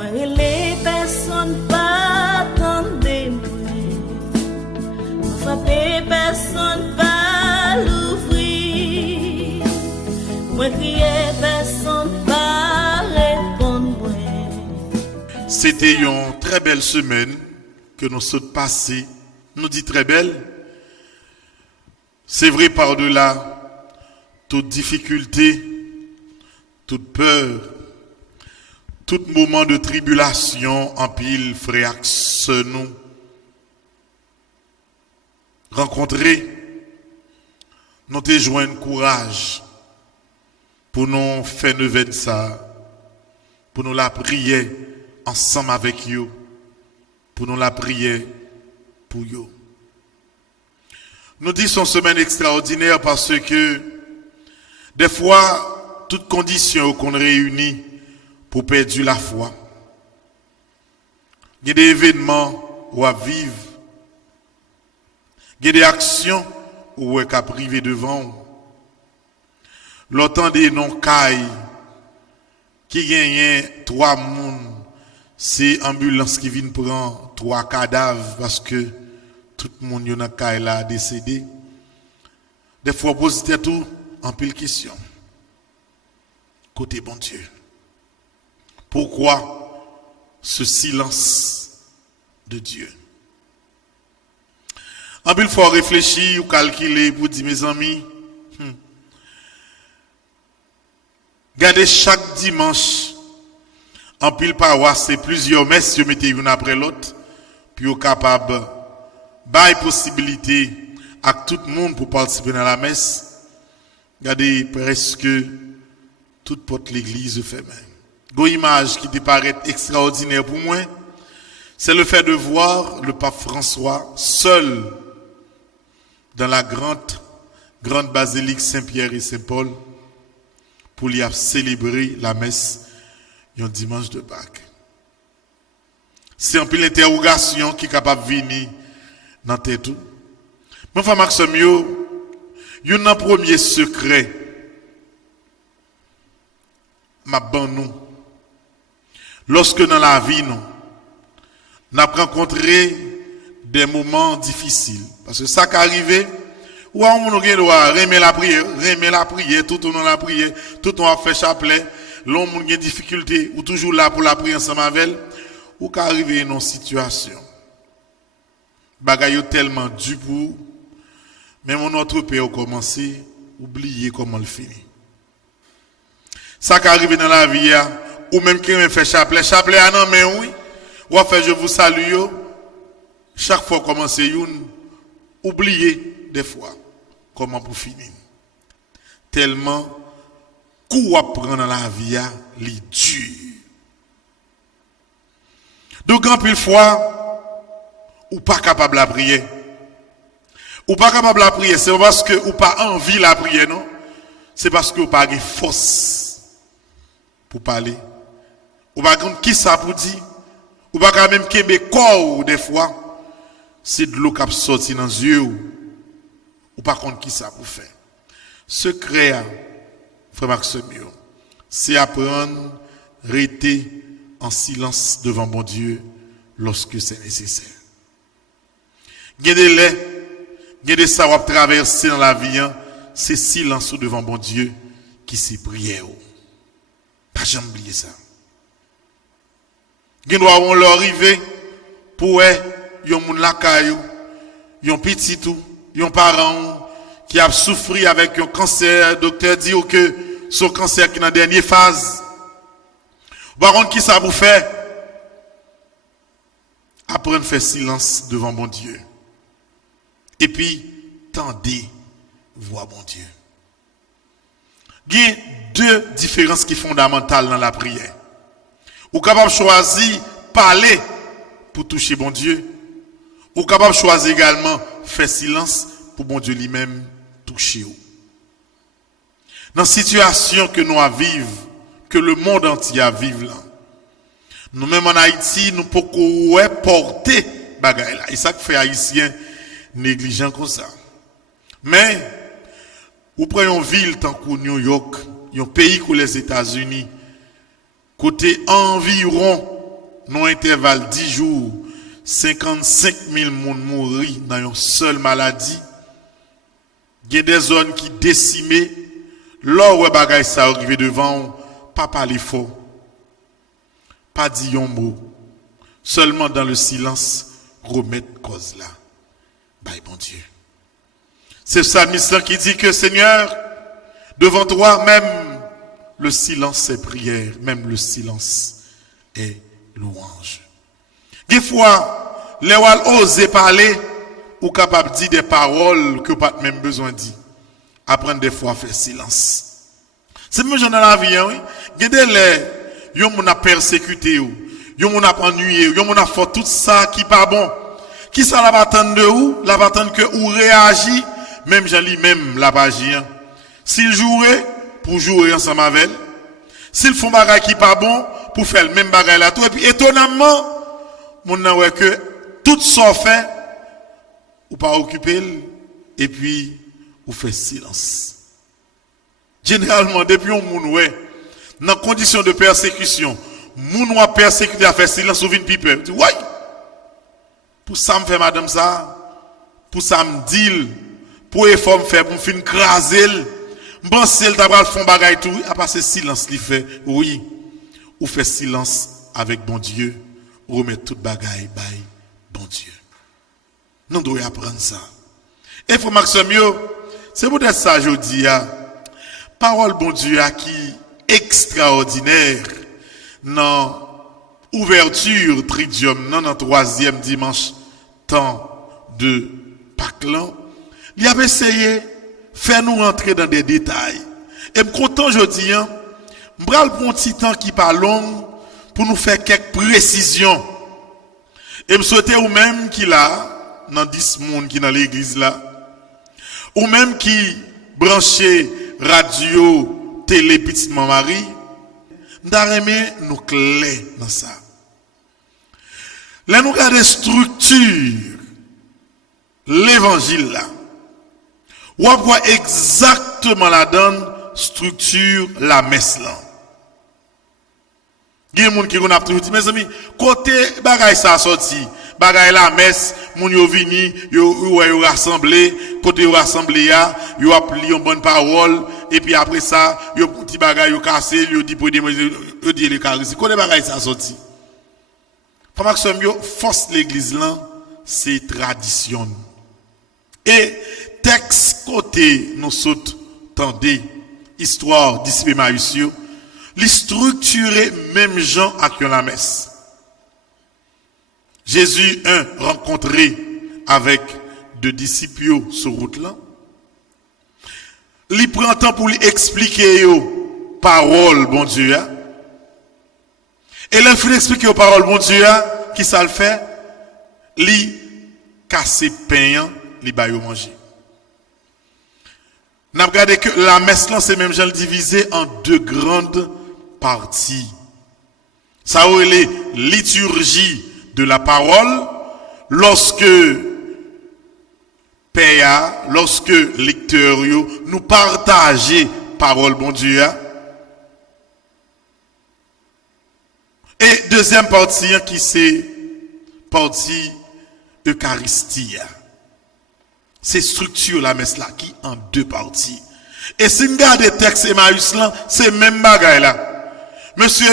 Moi les personnes pas attendez moi frapper personne pas l'ouvrir moi crier personne pas répondre moi. C'était une très belle semaine que nous sommes passés. Nous dit très belle. C'est vrai par-delà toute difficulté, toute peur, tout moment de tribulation en pile frère nous rencontrer, nous te joindre courage pour nous faire neuvaine ça, pour nous la prier ensemble avec vous, pour nous la prier pour vous. Nous disons semaine extraordinaire parce que des fois, toutes conditions qu'on réunit pour perdre la foi. Il y a des événements où à vivre. Il y a des actions où on est privé devant. L'autant des non-cailles qui gagnent 3 personnes, c'est ambulance qui vient prendre 3 cadavres parce que tout le monde yon a caille là décédé. Des fois, poser tout en pile question. Côté bon Dieu. Pourquoi ce silence de Dieu? En pile faut réfléchir ou calculer pour dire mes amis. Gardez chaque dimanche en pile paroisse, c'est plusieurs messes, vous mettez une après l'autre, puis vous capable bail possibilité à tout le monde pour participer dans la messe. Regardez presque toute porte l'église fermée. Une image qui te paraît extraordinaire pour moi, c'est le fait de voir le pape François seul dans la grande basilique Saint-Pierre et Saint-Paul pour y célébrer la messe un dimanche de Pâques. C'est un peu l'interrogation qui est capable de venir dans tête tout. Mon frère Maxime, il y a un premier secret m'a ban nous. Lorsque dans la vie nous avons rencontré des moments difficiles parce que ça qui arrive ou on doit remettre la prière, tout le monde la prière, tout le monde a fait chapelet, l'homme a des difficultés ou toujours là pour la prière ensemble avec elle, ou qu'arriver dans une situation bagaille tellement du pour même notre pays a commencé à oublier comment le finit. Ça qui arrive dans la vie ou même qui fait chapelet ah non mais oui ou a fait je vous salue chaque fois commencer une oublier des fois comment pour finir tellement coup à prendre dans la vie li dur. Donc en pile fois ou pas capable de prier. Ou pas capable de prier, c'est parce que ou pas envie la prier, non? C'est parce que ou pas de force pour parler. Ou pas comme qui ça pour dire. Ou pas quand même kembe corps des fois. C'est de l'eau qui sorti dans les yeux. Ou pas contre qui ça pour faire. Secret, frère Maxime, c'est apprendre à rester en silence devant mon Dieu lorsque c'est nécessaire. Il y a des laits, il y a des savoir traverser dans la vie, c'est silence devant mon Dieu qui c'est prière. Pas jamais oublier ça. Il doit on leur arriver pour yon moun la caillou, yon petit tout, yon parent qui a souffert avec un cancer, docteur dit que son cancer qui est dans la dernière phase. Par contre, qui ça vous fait? Apprendre à faire silence devant mon Dieu. Et puis, tendez, voir mon Dieu. Il y a 2 différences qui sont fondamentales dans la prière. Ou capable de choisir parler pour toucher bon Dieu. Ou capable de choisir également faire silence pour bon Dieu lui-même toucher. Dans la situation que nous vivons, que le monde entier vive là. Nous-mêmes en Haïti, nous pouvons porter bagaille là. Et ça fait haïtien négligent comme ça. Mais, ou prenez une ville tant que New York, un pays comme les États-Unis, côté environ dans un intervalle 10 jours, 55 000 personnes mourent dans une seule maladie. Il y a des zones qui décimées. Lors où bagay ça arrive devant, pas parler fort, pas dire un mot, seulement dans le silence, remettre cause là. Bye bon Dieu. C'est ça qui dit que Seigneur, devant toi, même le silence est prière, même le silence est louange. Des fois, les gens osent parler ou capable de dire des paroles que pas même besoin de dire. Apprendre des fois à faire silence. C'est même genre dans la vie, oui. Il y a des gens qui ont persécuté, ils ont ennuyé, ils ont fait tout ça qui n'est pas bon. Qui ça la va attendre de où? La va attendre que ou réagit, même j'en lis même la va agir. S'ils joueraient, pour jouer ensemble avec elle. S'ils font bagay qui pas bon, pour faire le même bagay là tout. Et puis étonnamment, mon n'a que tout ça fait, ou pas occuper, et puis ou fait silence. Généralement, depuis on moun ouais, dans condition de persécution, moun wa persécuté à faire silence ou vin pipe. Tu vois? Pour ça me fait madame ça, pour ça me dit, pour effort me faire pour me fin craser, m'pense elle t'a font bagay tout, à passer silence li fait. Oui. Ou fait silence avec bon Dieu, ou remettre tout bagay by bon Dieu. Nous devons apprendre ça. Et frère Maxime, c'est peut-être ça je dis parole bon Dieu qui extraordinaire dans ouverture tridium dans le troisième dimanche temps de Pâques là, il a essayé faire nous rentrer dans des détails. Et me content je dis m'bral pour un petit temps qui pas long pour nous faire quelques précisions. Et me souhaiter ou même qui là dans 10 monde qui dans l'église là ou même qui branché radio télé petite Marie m'daremé nous clé dans ça. Là nous regarder structure l'évangile là. On voit exactement la donne structure la messe là. Il y a des gens qui ont toujours dit, mes amis, côté bagay ça sorti, bagay la messe, moun yo vini, yo rassemblé, côté yo rassemblé ya, yo appli une bonne parole, et puis après ça, yo petit bagay yo cassé, yo dit pour yo dit le carré. Côté bagay ça sorti. Formation yo force l'église là, c'est tradition. Et texte côté nous saute tendez histoire disciple Emmaüs li structuré même gens à la messe. Jésus rencontré avec deux disciples sur route là. Il prend temps pour lui expliquer yo parole bon Dieu. Et là il faut expliquer aux paroles bon Dieu qui ça le fait, li casser pain, li ba yo manger. N'a regardé que la messe là c'est même gens divisé en deux grandes parties. Ça est liturgie de la parole lorsque père, lorsque lecteur nous partager parole bon Dieu. Et deuxième partie qui c'est partie Eucharistie. C'est structure la messe là qui en deux parties. Et si nous regardons le texte Emmaüs là, c'est même bagaille là. Monsieur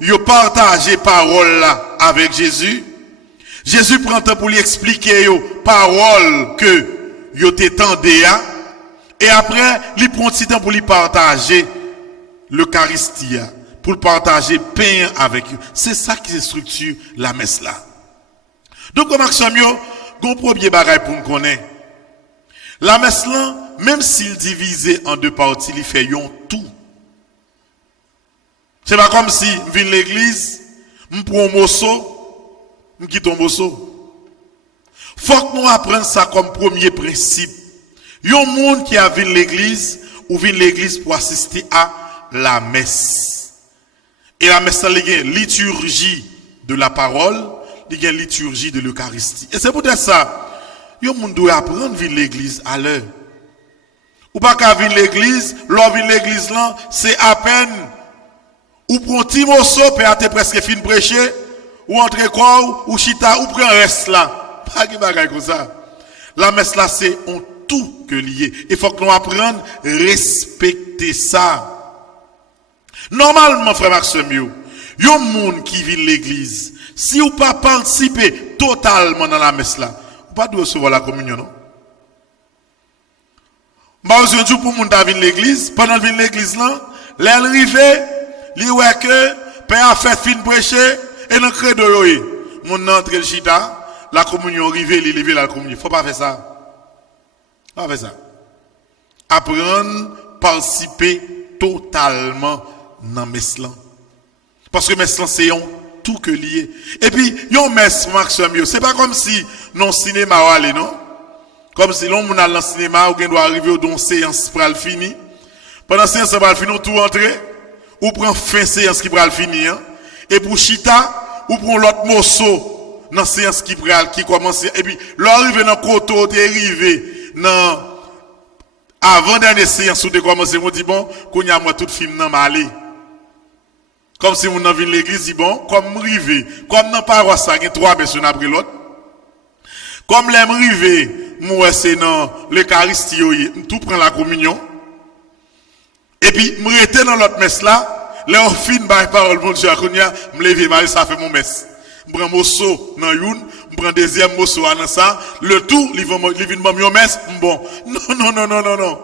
yo partagé parole là avec Jésus. Jésus prend temps pour lui expliquer yo parole que yo t'étendé à. Et après, il prend petit temps pour lui partager l'Eucharistie, pour partager pain avec eux. C'est ça qui structure la messe là. Donc Maxime yo, gon premier bagay pour nous connaître. La messe là, même s'il divisé en deux parties, il fait yon tout. C'est pas comme si je viens l'église, je prends un morceau, je quitte un morceau. Faut que nous apprenions ça comme premier principe. Il y a un monde qui a vu l'église ou vient l'église pour assister à la messe. Et la messe, c'est une liturgie de la parole, il y a une liturgie de l'Eucharistie. Et c'est peut-être ça. Il y a un monde qui doit apprendre à venir l'église à l'heure. Ou pas qu'à venir l'église, l'on vient l'église là, c'est à peine. Ou pour un petit morceau, peut-être presque fin prêcher, ou entre quoi, ou chita, ou prend reste là. Pas de bagaille comme ça. La messe là, c'est en tout que lié. Il faut que nous apprenions à respecter ça. Normalement, frère Maxime, il y a un monde qui vit l'église. Si vous pas participer totalement dans la messe là, vous pas de recevoir la communion, non? Aujourd'hui, pour moun ta vin l'église, pendant vin l'église là, l'arrivée, li wè que père a fait fin prêcher et dans credo yoé. Moun entre le chita, la communion arrivée, li lever la communion. Faut pas faire ça. Faut pas faire ça. Apprendre participer totalement dans messe là. Parce que messe là c'est un tout que lié. Et puis, yon messe Maxime, c'est pas comme si non cinéma ou aller, non? Comme si l'on a dans le cinéma, ou doit arriver dans une séance pour le finir. Pendant la séance pour le finir, tout entrer, ou prend fin séance qui pour le finir, et pour chita, ou prend l'autre morceau dans la séance qui commence, et puis, l'arrivée dans le côté, arrivé dans avant dernière séance, où tu commences, on dit bon, qu'on y a moi tout film dans ma allée. Comme si on a vu l'église, dit bon, comme rivé, comme dans paroisse, il y a 3 personnes après l'autre. Comme l'aime rivé, moi c'est dans l'Eucharistie, tout prend la communion. Et puis, me rete dans l'autre messe là, là on fin par parole, bon Dieu, me lever, ça fait mon messe. Je prends un morceau dans une, je prends deuxième morceau dans ça, le tout, il vient me messe, bon. Non.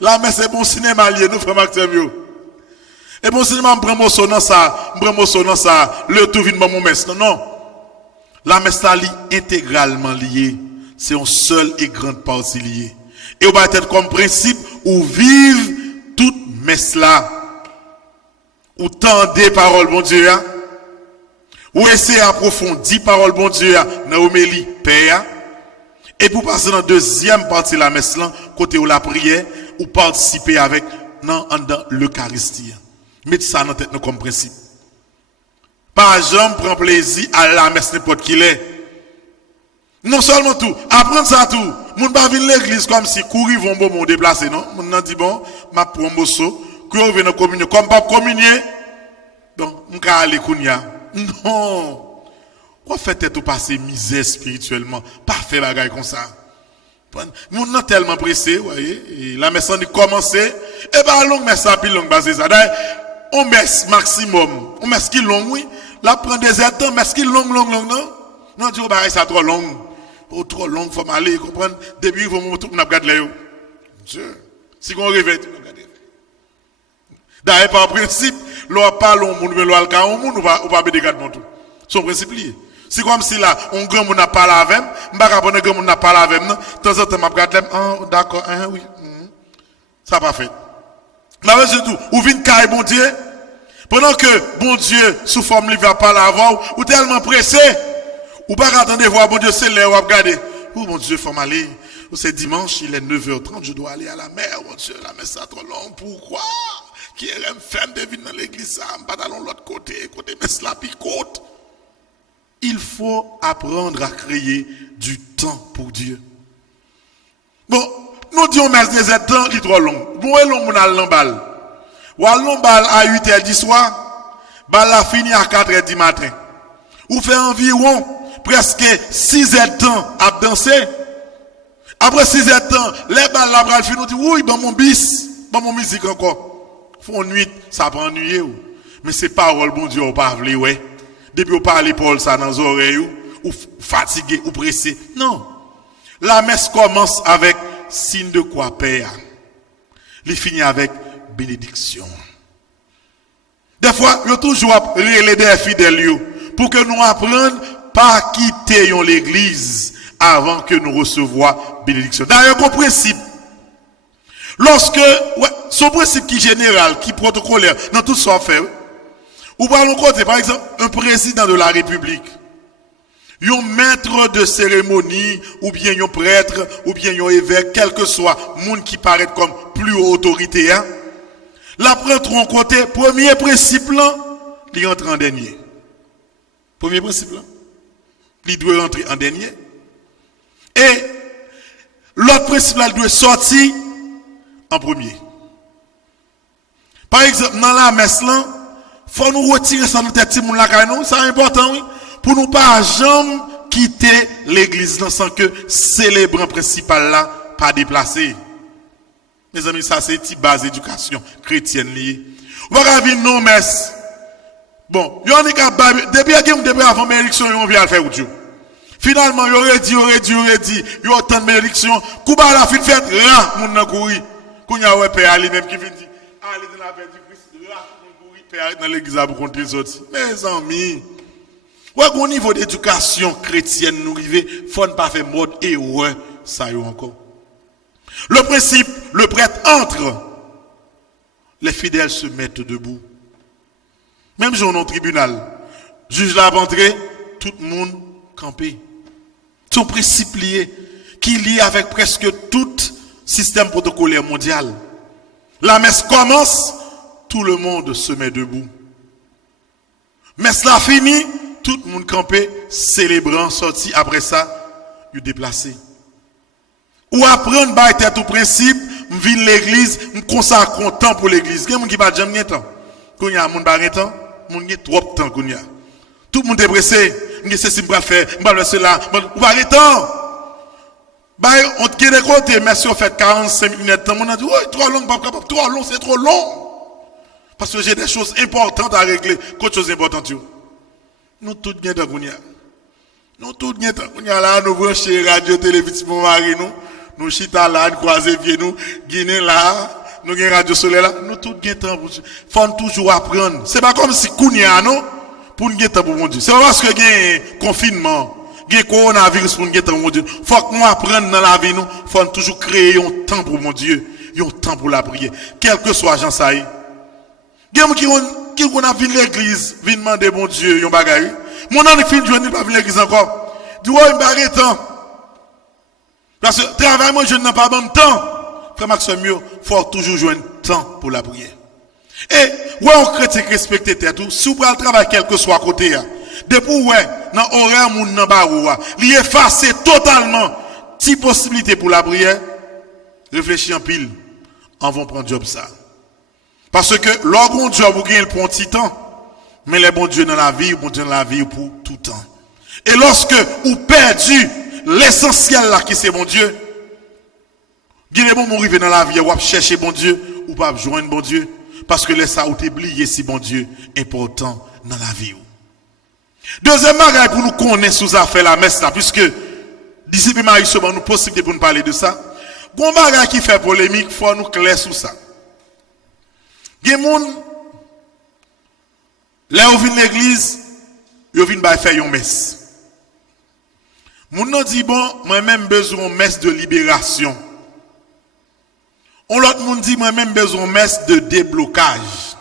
La messe est bon cinéma lié, nous frères Maxime. Et bon cinéma, je prends un morceau dans ça, le tout vient me messe. Non. La messe là, intégralement liée. C'est une seule et grande partie liée. Et on va être comme principe, ou vive toute messe là. Ou tendez parole, bon Dieu. Ou essayez d'approfondir parole, bon Dieu, dans l'homélie, Père. Et pour passer dans la deuxième partie de la messe là, côté où la prière, ou participer avec dans l'Eucharistie. Mettez ça dans tête comme principe. Par exemple, prend plaisir à la messe n'importe qui l'est. Non seulement tout, apprendre ça tout. Moun pas venir l'église comme si courir vont bon déplacer, non? Moun nan dit bon, ma prend morceau, courir venir communier, comme pas communier. Donc, m'ka aller kounya. Non. Quoi fait tout passer misère spirituellement? Pas faire bagaille comme ça. Moun nan tellement pressé, voyez, et la messe dit commencer, et ben long messe ça puis long basé ça. D'ailleurs, on messe maximum, on messe qui long oui. Là, prend des temps, mais ce qui est long, non? Non, tu vois, ça trop long. Oh, trop long, faut m'aller, comprendre. Depuis, il faut tout, on a regardé là. Dieu. Si on réveille, tu regardes. D'ailleurs, par principe, l'on parle au monde, mais l'on a le monde, on va bénéficer de tout. Son principe lié. C'est comme si là, on grand monde n'a pas la même, on va pas grand monde n'a pas la même, non? De temps en temps, on regarde d'accord, oui. Ça pas fait. Mais c'est tout. Ou vient carré, bon Dieu. Pendant que bon Dieu, sous forme livre, va parler avant, ou tellement pressé, ou pas attendre voir bon Dieu, c'est l'heure, ou regarder. Oh mon Dieu, faut m'aller. C'est dimanche, il est 9h30, je dois aller à la mer, mon Dieu, la messe est trop longue, pourquoi? Qui est une femme de venir dans l'église, ça, pas dans l'autre côté messe la picote. Il faut apprendre à créer du temps pour Dieu. Bon, nous disons, messe des temps, il est trop long. Bon, et long, on a l'embal. Ou allons bal à 8h du soir, bal la fini à 4h du matin. Ou fait environ presque 6h de temps à danser. Après 6h de temps, les balles la bral fini, on dit oui, dans mon bis, dans mon musique encore. Font nuit, ça peut ennuyer. Mais c'est parole, bon Dieu, on parle, ouais. Depuis on parle Paul ça dans les oreilles, ou fatigué, ou pressé. Non. La messe commence avec signe de quoi, Père. Il finit avec bénédiction. Des fois, il y a toujours les des fidèles pour que nous apprenions pas quitter l'église avant que nous recevions bénédiction. D'ailleurs, un principe. Lorsque, son principe qui est général, qui est protocolaire, dans tout ce qu'on fait, ou par l'autre côté, par exemple, un président de la République, un maître de cérémonie, ou bien un prêtre, ou bien un évêque, quel que soit, monde qui paraît comme plus autorité, hein, la prêtre en côté, premier principe là, il rentre en dernier. Premier principe là, il doit rentrer en dernier. Et l'autre principe là, il doit sortir en premier. Par exemple, dans la messe là, faut nous retirer ça dans tête de monde là, c'est important, oui. pour nous pas jamais quitter l'église sans que célébrant principal là pas déplacé. Mes amis, ça c'est une base d'éducation chrétienne liée. On va venir non messe. Bon, yon est capable depuis avant l'élection, on vient faire autre chose. Finalement, il aurait dit, il autant de bénédiction, Kouba la fin fait, moun nan kouri. Kounya ouais père Ali même qui vient dire, allez dans la paix du Christ, moun kouri père dans l'église pour contre les autres. Mes amis, ouais au niveau d'éducation chrétienne nous river, faut ne pas faire mode et ouais, ça y est encore. Le principe, le prêtre entre, les fidèles se mettent debout. Même jour au tribunal, juge l'a entré, tout le monde campé. Son principe lié, qui lie avec presque tout système protocolaire mondial. La messe commence, tout le monde se met debout. Messe la fini, tout le monde campé, célébrant, sorti, après ça, il déplacé. Ou apprendre par tête au principe, m'vin l'église, m'consacre un temps pour l'église. Il y a des gens qui pas jamais temps. Quand il y a moun pas temps, moun gen trop temps qu'on y a. Tout le monde est pressé. M'gè ceci m'pa faire, m'pa faire cela, ou pas temps. Bah on te de côté, mais si on fait 45 minutes temps, on a dit "Oh, trop long, pas capable, trop long, c'est trop long." Parce que j'ai des choses importantes à régler, qu'autre chose importante yo. Nous tout bien temps qu'on y a. Nous tout bien temps. On y a là nous brancher radio télévision pour mari nous chita là, nous croiser pied nous, Guinée là, nous gagne radio soleil là, nous tout bien temps. Faut toujours apprendre. C'est pas comme si kounya non pour nous temps pour mon Dieu. C'est parce que gagne confinement, gagne coronavirus pour nous temps pour mon Dieu. Faut que nous apprendre dans la vie nous, faut toujours créer un temps pour mon Dieu, un temps pour la prière, quel que soit gens ça y. Gagne qui on a vu l'église, vient demander bon Dieu, yon bagaille. Mon ami fin de journée pas venir l'église encore. Dis ouais, il m'arrête temps. Parce que travail moi je n'ai pas bon temps. Frère Maxime, faut toujours jouer un temps pour la prière. Et ouais, on chrétien respecte tout, si vous prenez le travail quel que soit côté depuis ouais, dans horaire moun nan baroua, li effacer totalement ti possibilité pour la prière. Réfléchis en pile, on va prendre job ça. Parce que l'orgon job vous gagnez pour un petit temps. Mais les bons dieux dans la vie, bon Dieu dans la vie pour tout temps. Et lorsque vous perdez l'essentiel là qui c'est bon Dieu, il y a des moments où vous arrivez dans la vie, vous cherchez bon Dieu, ou pas joindre bon Dieu, parce que les ça vous oubliez si bon Dieu important dans la vie. Deuxième bagage pour nous connaître sous affaire la messe là, puisque disciple Marie Soban nous possibilité pour nous parler de ça. Bon bagage qui fait polémique, faut nous clair sur ça. Il y a des gens là où vient l'église, ils viennent faire une messe. Moun nan dit bon, moi même besoin messe de libération. On l'autre moun dit moi même besoin messe de déblocage.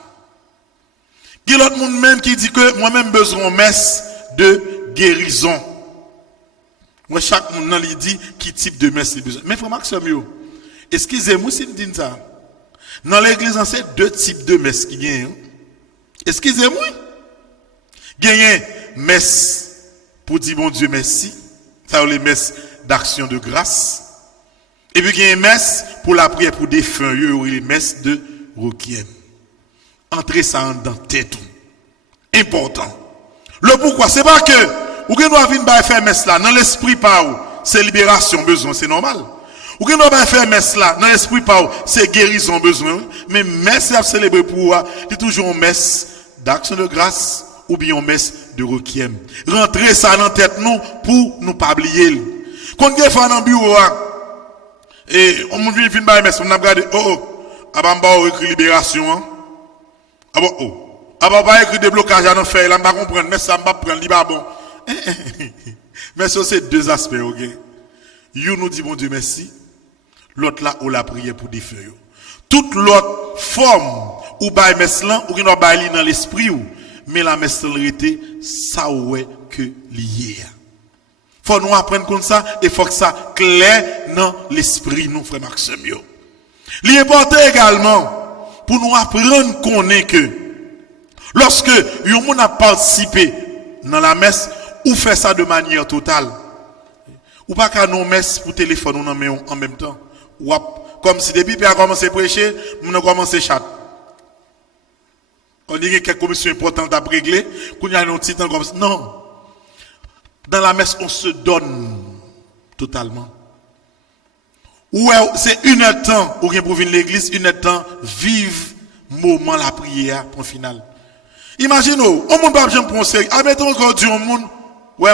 Il y a l'autre moun même qui dit que moi même besoin messe de guérison. Moi chaque moun nan li dit qui type de messe il besoin. Mais frère Maxime, excusez-moi si je dis ça. Dans l'église c'est deux types de messe qui gagnent. Excusez-moi. Gagner messe pour dire bon Dieu merci. Ça veut les messes d'action de grâce. Et puis gagner messe pour la prière pour des défunts, les messes de requiem. Entrez ça dans tête. Important. Le pourquoi, c'est pas que ou que doit venir faire messe là dans l'esprit pas ou c'est libération besoin, c'est normal. Ou que doit faire messe là dans l'esprit pas ou c'est guérison besoin, mais messe à célébrer pour c'est toujours une messe d'action de grâce ou bien une messe de requiem. Rentrer ça dans tête nous pour nous pas oublier. Quand on fait dans bureau et on vient fin ba messe on a regardé abamba écrit libération ah bon abamba écrit déblocage dans faire là pas comprendre mais ça pas prendre li pas bon. Mais ça c'est deux aspects OK. You nous dit bon Dieu merci. L'autre là ou la prière pour des feux. Toute l'autre forme ou ba messe là ou qui doit ba li dans l'esprit ou mais la messe réalité ça ouais que lié. Faut nous apprendre comme ça et faut que ça clair dans l'esprit nous frère Maxime. L'important également pour nous apprendre qu'on est que lorsque yon moun a participé dans la messe ou fait ça de manière totale. Ou pas qu'à nos messes pour téléphone ou en même temps. Ou comme si depuis puis a commencé à prêcher, on a commencé à chat. On dit qu'il y a quelques commissions importantes à régler, qu'on y a un petit temps comme ça. Non. Dans la messe, on se donne totalement. Ouais, c'est une heure de temps, ou bien pour venir l'église, une heure de temps, vive moment la prière, point final. Imaginez-vous, on ne peut pas penser, admettons encore du monde, ouais,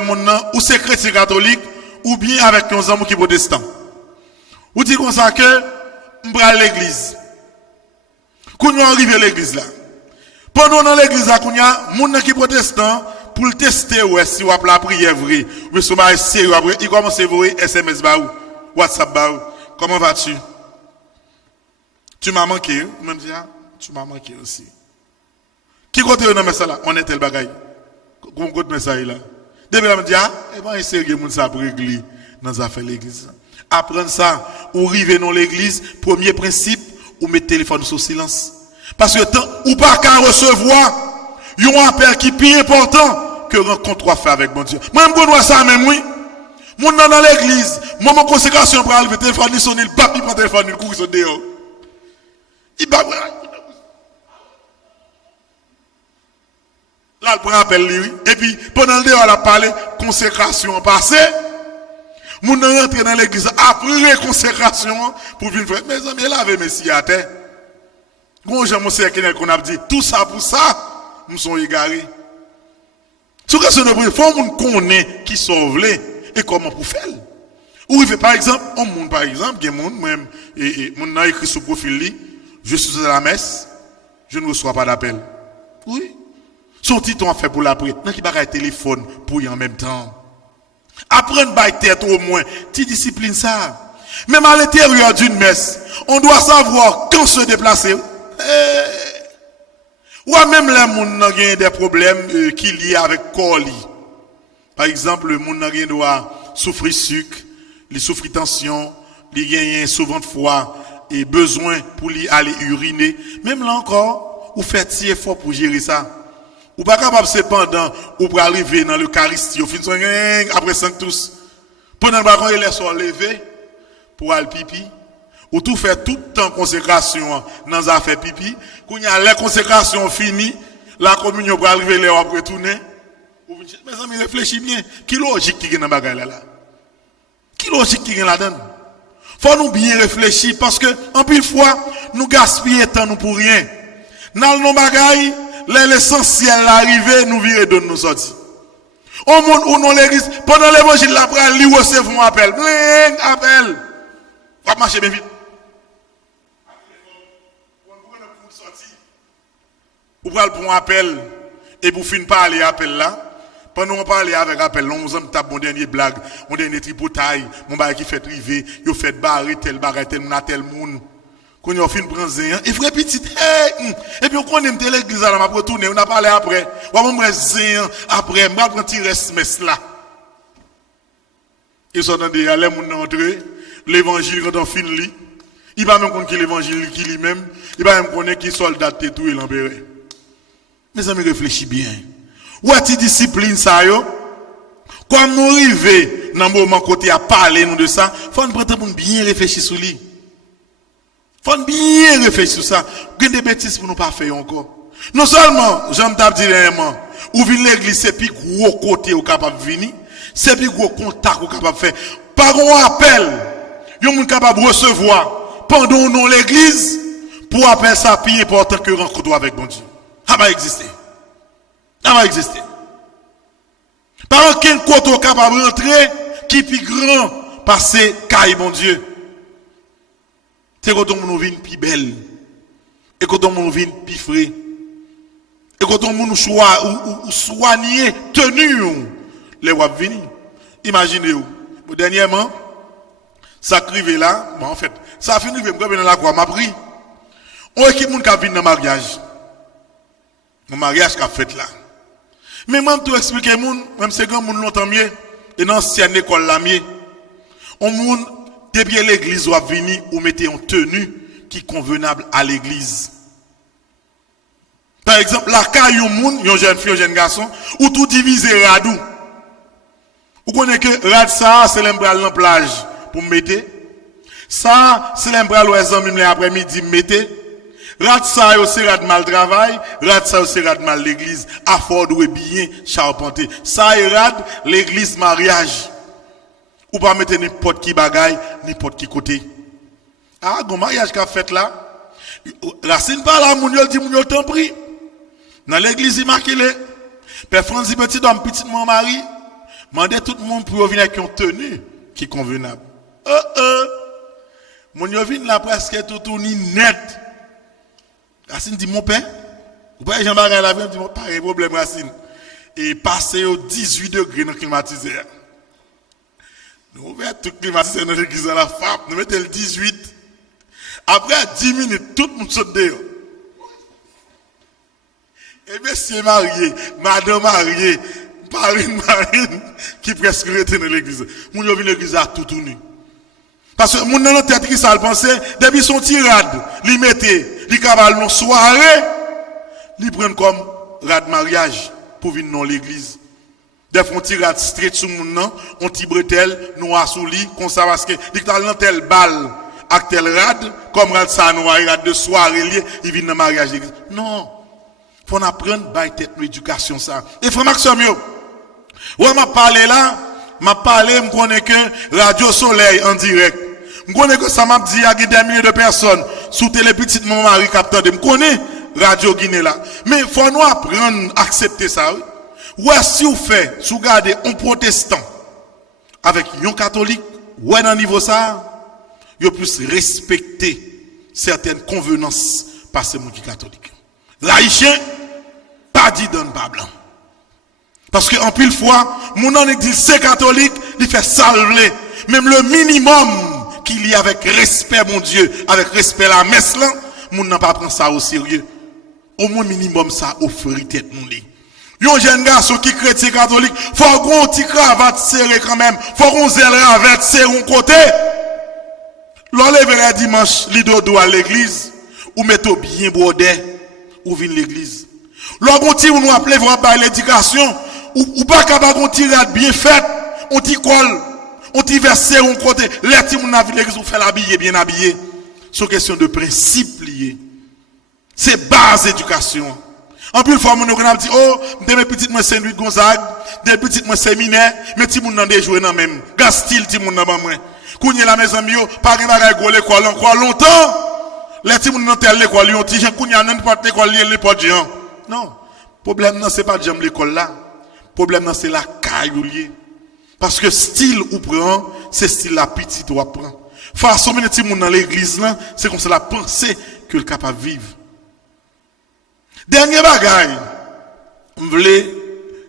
ou c'est chrétien catholique, ou bien avec nos amis qui sont protestants. Ou dit comme ça que, on va à l'église. Quand on arrive à l'église là, pendant dans l'église là, qu'on y a, moun qui protestant, pour le tester, ouais, si on a la prière vraie, ou si on a sérieux après, il commence à voir SMS ba ou, WhatsApp ba ou. Comment vas-tu? Tu m'as manqué, même dis, tu m'as manqué aussi. Qui côté dans message là? On est tel bagaille. Comment côté message là? Depuis là, me dit, eh ben, c'est que moun ça pour régler dans les affaires de l'église. Apprendre ça, ou arriver dans l'église, premier principe, ou mettre le téléphone sous silence. Parce que tant, ou pas qu'à recevoir, il y a un appel qui est plus important que rencontre à faire avec mon Dieu. Moi, je me ça même, oui. Mon dans l'église, moi, mon consécration pour arriver, téléphone, il sonne, le pape, il prend le téléphone, il court, il sonne dehors. Il bat, là, il prend appel, lui. Et puis, pendant le dehors, il a parlé, consécration passée. Mon rentre dans l'église après consécration pour venir faire. Mes amis, là, avec Messie à terre. Quand j'ai mon seigneur qu'on a dit, tout ça pour ça, nous sommes égarés. Ce que c'est il faut qu'on connaisse qui sauve et comment pour faire. Ou il fait par exemple, un monde par exemple, qui est monde, même, et mon a écrit sur le profil, je suis à la messe, je ne reçois pas d'appel. Oui. Son titre on fait pour la prière. Non, qui va téléphone pour y en même temps. Apprendre par tête au moins, tu disciplines ça. Même à l'intérieur d'une messe, on doit savoir quand se déplacer. Ou même les gens qui ont des problèmes qui lient avec colis. Par exemple, le monde qui doit souffrir sucre, il souffre tension, il gagne souvent de foie et besoin pour aller uriner. Même là encore, vous faites si effort pour gérer ça. Ou pas capable cependant, ou pour arriver dans l'Eucharistie, au fin de après 5 tous. Pendant le baron, il laisse lever pour aller pipi. Ou tout fait tout le temps consécration dans la affaire pipi. Quand il y a la consécration finie, la communion pour arriver là après tourner. Mes amis, réfléchissez bien. Qui logique qui est dans la bagaille là? Qui logique qui est là-dedans? Faut nous bien réfléchir parce que, en plus fois, nous gaspillons temps nous pour rien. Dans nos bagailles, l'essentiel arrivé, nous virons de nous sortir. Au monde où nous l'église, pendant l'évangile, après, lui recevons un appel. Bling, appel. Va marcher bien vite. Ou pour un appel, et pour finir parler appel là, pendant qu'on parle avec appel, on nous tape mon dernier blague, mon dernier tripotaille, mon bail qui fait triver, il fait barrer tel moun a tel moun. Quand on fin prendre zéan, il ferait petit, et puis on connaît l'église là, on va retourner, on a parlé après, on va prendre zéan après, on va prendre tirer ce messe là. Ils sont dans des allées, mon entrée, l'évangile quand on fin lit, il va même connaître l'évangile qui lui-même, il va même connaître qui soldat tout et l'embéré. Mes amis, réfléchis bien. Où est-ce discipline ça yo? Quand nous arrivons dans le moment côté à parler nous de ça, faut nous prendre pour bien réfléchir sur lui. Faut bien réfléchir sur ça. Il y a des bêtises pour nous pas faire encore. Non seulement, j'aime t'as dit dernièrement, ou vient l'église c'est plus gros côté ou capable de venir, c'est plus gros contact ou capable de faire. Par un appel, il y a capable de recevoir pendant nous l'église pour appeler ça plus important que rencontre avec bon Dieu. Ça va exister. Ça va exister. Par quel côté capable de rentrer qui est plus grand passer caille mon Dieu. C'est quand on vient plus belle. Et quand on vient plus frais. Et quand on soigner, tenu, les wap venir. Imaginez-vous. Dernièrement, ça crivé là, bon, en fait, ça a fini, je dans la croix, m'a pris. On équipe moun qui vient dans le mariage. Mon mariage qu'a fait là. Mais moi, je expliquer moun, même c'est grand moun longtemps mieux, et dans l'ancienne école là mieux. On moun, depuis l'église ou venir ou mettez en tenue qui est convenable à l'église. Par exemple, la caillou moun, yon jeune fille, yon jeune garçon, ou tout divisé radou. Vous connaissez que rad ça, c'est l'embral dans la plage pour me mettre. Ça, c'est l'embral où les amis l'après-midi me mettre. Rat ça c'est rat mal travail, rat ça c'est rat mal l'église, à fort doit bien charpenter. Ça est rat l'église mariage. Ou pas mettre n'importe qui bagaille, n'importe qui côté. Ah, gon mariage qu'a fait là. Racine pas là, moun yo dit moun yo t'en prie. Dans l'église il marqué les Père Franzi petit homme petit mon mari, mandait tout le monde pour venir avec une tenue qui est convenable. Mon yo vinn là presque tout ni net. Racine dit mon père, ou pas Jean Bagay la dit pas de problème Racine. Et passer au 18 degrés dans le climatiseur. Nous ouvrons tout le climatiseur dans l'église à la femme, nous mettons le 18. Après 10 minutes, tout le monde saute dehors. Et monsieur marié, madame mariée, marine, qui presque était dans l'église. Moun yo vinn l'église à tout tourner. Parce que moun dans la tête qui ça le pensait, depuis son tirade, li mettait, li cavale non soirée, li prend comme rad mariage pour venir dans l'église. Des fois on tirade straight sur moun nan, on ti bretel, noir sous lit, comme ça parce que li dans tel balle ak tel rad, comme rad ça noir, rad de soirée lié, il vient dans mariage l'église. Non. Faut apprendre by tête l'éducation ça. Et frère Maxime yo. Ouais m'a parlé là, m'a parlé, me connais que Radio Soleil en direct. Me connais que ça m'a dit il y a des milliers de personnes sous télé petite mon mari capteur de me connais Radio Guinée là. Mais faut nous apprendre accepter ça. Ouais si vous fait, si vous gardez un protestant avec un catholique, ouais dans niveau ça, vous plus respecter certaines convenances par ces gens qui catholiques. L'haïtien pas dit donne pas blanc. Parce que en pile fois, mon en église c'est catholique, il fait salver même le minimum qu'il y a avec respect mon Dieu, avec respect la messe là, mon n'a pas prendre ça au sérieux. Au moins minimum ça offrir tête mon lit. Yon jeune garçon qui chrétien catholique, faut qu'on petit cravate serré quand même, faut qu'on zèle avec serré un côté. L'enlève le dimanche, li dodo à l'église, ou mettez bien brodé, ou vin l'église. Lorsqu'on tire, on nous appelle voir par l'éducation, ou pas capable on tire bien fait, on t'y colle, on t'y verse un côté, les petits moun avin l'église ou fait l'habiller bien habillé. C'est une question de principe lié. C'est base éducation. En plus, fois, mon a dit, oh, de mes petites moi Saint-Louis Gonzague, des petites moi séminaire, mais ti moun nan de jouer nan même. Gastil ti moun nan ba moi. Kounye la mes amis yo, pas gen bagay go l'école encore longtemps. Les ti moun nan tel l'école, yon ti jan kounye nan pas l'école, li pas jan. Non. Problème non c'est pas jam l'école là. Problème non c'est la caillou lié. Parce que style ou prend, c'est style la petite ou apprend. Façon men ti moun dans l'église là, c'est comme ça la pensée que le capable vivre. Dernier bagay, m'vle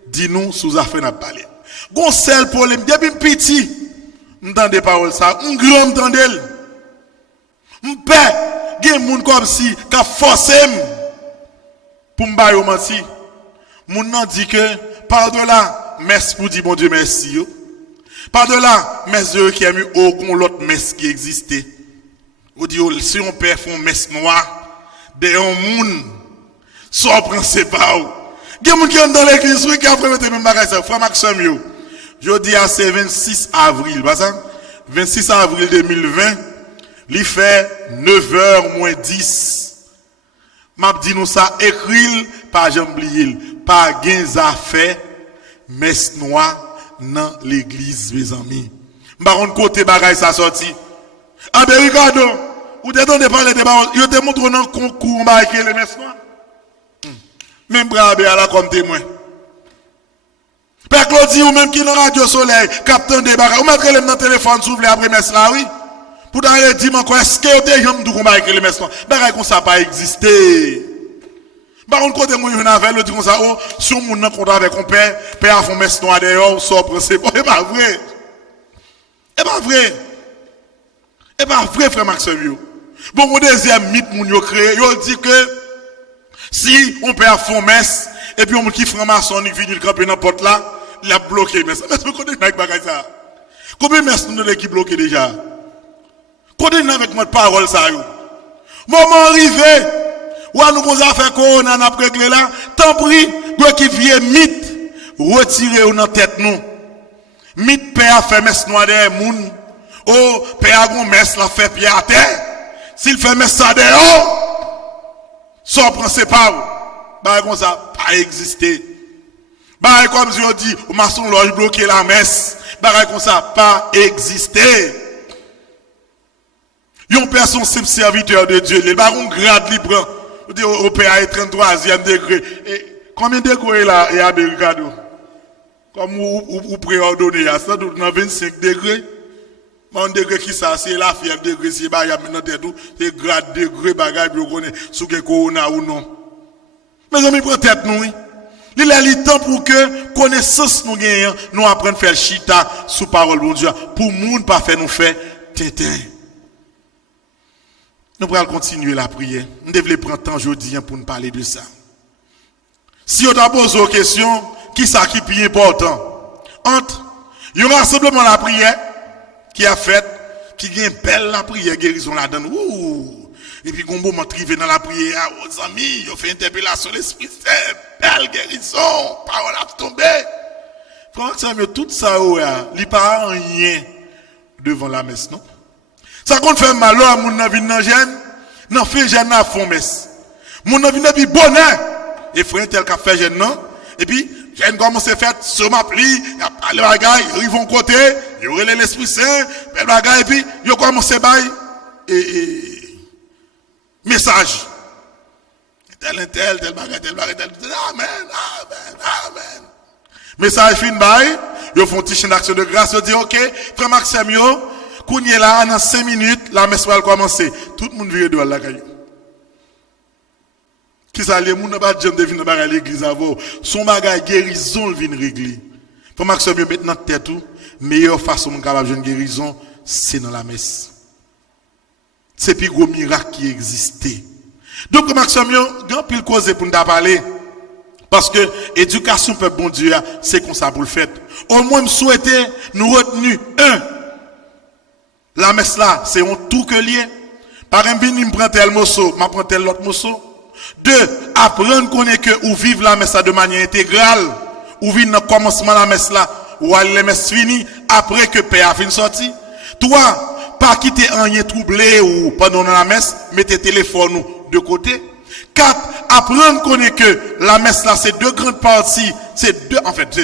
di nous sous affaire n'a parler. Gon seul problème depuis petit, m'tande parole ça, un grand m'tandel. M'pè gen moun comme si qu'a forcé pour m'ba yo menti. Moun nan dit que par-delà merci pour dire bon Dieu merci yo. Par-delà merci qui a mis au con l'autre messe qui existait. Ou dit si on perd font messe noire de un moun sans prendre pas ou. Gen moun qui est dans l'église oui qui a fait même bagage ça frère Maxime yo. Jodi à c'est 26 avril, pas ça? 26 avril 2020, il fait 9h moins 10. M'a dit nous ça écrit par Jean-Bliel, pas gain affaire messe noire dans l'église mes amis. M'pa côté bagage ça sorti. Ah ben Ricardo, ou t'entendez parler de bagage, yo te montre dans concours on va écrire les messe noire. Même brave à la comme témoin. Père Claudie ou même qui dans Radio Soleil, capteur de bagage, ou mettre le téléphone s'ouvre après messe là oui. Pour d'aller dire encore est-ce que vous avez jamais dit qu'on va écrire les messe noire. Bagage comme ça pas existé. Par contre, côté moi, je n'avais le dit comme ça, oh, si on n'a pas avec mon père, père a fait messe noire d'ailleurs, sort pressé. C'est pas vrai. C'est pas vrai. C'est pas vrai, frère Maxime. Bon, mon deuxième mythe, mon yo créé, yo dit que, si on père fait messe, et puis on qui franc-maçon, il finit le camper dans la porte là, il a bloqué messe. Mais c'est quoi avec bagage ça? Combien de messes nous avons qui bloqué déjà? Combien avec notre parole ça, yo? Moment arrivé, ou à nous avons fait qu'on a réglé là, tant pis, qui vient mythe, retirer dans tête nous. Mythe père fait messe noire derrière moun. Oh, père a gon messe la fait pied à terre. S'il fait messe ça dehors, Sans prendre c'est pas bah comme ça pas exister. Bah comme je dis, au maçon loge bloquer la messe, bah comme ça pas exister. Yon personne simple serviteur de Dieu, les barons grade li prend. On dit au PA 33e degré. Et combien de degrés là et à Belgrado? Comme vous préordonnez à ça, dans 25 degrés. Mon degré qui ça, c'est la fièvre degré, c'est bah, y a maintenant tout, c'est grade degré, bagage, pour qu'on est sous que corona ou non. Mais on prend tête nous, oui. Il est le temps pour que connaissance nous gagnons, nous apprendre à faire chita sous parole de Dieu, pour monde pas faire nous faire tétin. Nous allons continuer la prière. Nous devons prendre temps aujourd'hui pour nous parler de ça. Si on t'a posé une question, qui ça qui est plus important? Entre, il y a un rassemblement la prière, qui a fait, qui gagne belle la prière, guérison là-dedans. Et puis, quand on trivé dans la prière, aux amis, on fait interpellation de l'Esprit Saint, belle guérison, parole a tombé. Franchement, tout ça, il n'y a pas rien devant la messe, non? Ça compte faire mal à mon avis dans gêne, non fait gêne à fond messe. Mon avis n'a pas bonheur. Et frère tel qu'a fait gêne non. Et puis, gêne commence à faire ce m'appli, il y a pas les bagailles, ils vont côté, il y aurait l'Esprit Saint, belle bagaille, et puis, ils commencent à bailler, message. Tel bagaille, amen. Message fin bail, ils font un petit chien d'action de grâce, ils disent, ok, frère Maxime, qu'on y est là, dans 5 minutes, la messe va commencer. Tout le monde vient de la caillou. Qui ça, les gens n'ont pas de jambes de venir à l'église avant. Son bagage guérison vient régler. Pour Maxime, mettre dans tête tout, meilleure façon de capable de guérison, c'est dans la messe. C'est plus gros miracle qui existait. Donc, Maxime, grand pile cause pour nous parler. Parce que éducation peuple bon Dieu, c'est comme ça pour le faire. Au moins, me souhaiter nous retenir la messe là, c'est un tout que lié. Par exemple, je prends tel morceau, je prends tel autre morceau. 2, apprendre qu'on est que ou vivre la messe de manière intégrale, ou vivre dans le commencement de la messe là, ou aller la messe finie, après que Père a fini sorti. 3, pas quitter rien troublé ou pendant la messe, mettez téléphone de côté. 4, apprendre qu'on est que la messe là, c'est 2 grandes parties, c'est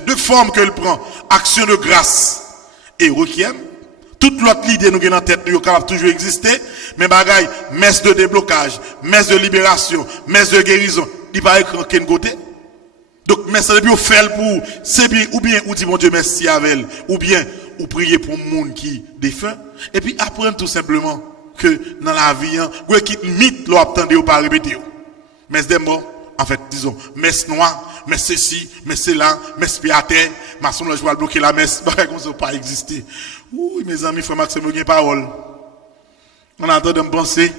2 formes qu'elle prend. Action de grâce et requiem. Toute l'autre idée nous gagne en tête, nous capable toujours exister, mais bagaille, messe de déblocage, messe de libération, messe de guérison, il va écrire qu'un côté. Donc, messe de faire pour, c'est bien, ou bien, ou dit mon Dieu merci avec elle, ou bien, ou prier pour un monde qui défunt, et puis apprendre tout simplement que dans la vie, vous quitte mythe, l'on attendez ou pas répéter. Messe des morts, en fait, disons, messe noire, messe ceci, messe là, messe pied à terre, maçon là, je vais bloquer la messe, bagaille comme ça pas exister. Oui, mes amis, frère Maxime, nous avons parole. On attend de me penser,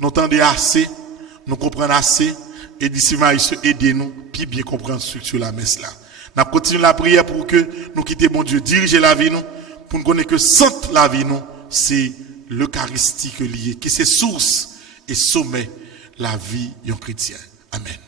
nous entendons assez, nous comprenons assez, et d'ici là, aidez-nous, puis bien comprendre ce sur la messe là. Nous continuons la prière pour que nous quittions bon Dieu, diriger la vie nous, pour nous connaître que centre la vie nous, c'est l'Eucharistie que lié, qui c'est source et sommet la vie d'un chrétien. Amen.